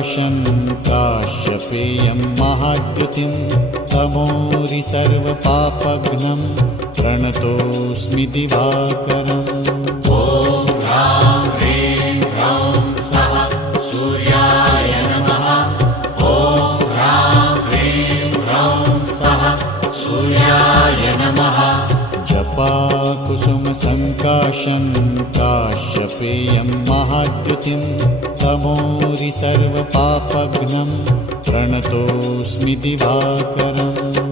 सङ्काशं काश्यपेयं महाद्युतिं तमोरि सर्वपापघ्नं प्रणतोऽस्मि दिवाकरम्। ॐ ह्रां ह्रीं ह्रौं स्वः सूर्याय नमः। ॐ ह्रां ह्रीं ह्रौं स्वः सूर्याय नमः। जपाकुसुमसङ्काशं काश्यपेयं महाद्युतिं तमोरि सर्वपापघ्नं प्रणतोऽस्मि दिवाकरम्।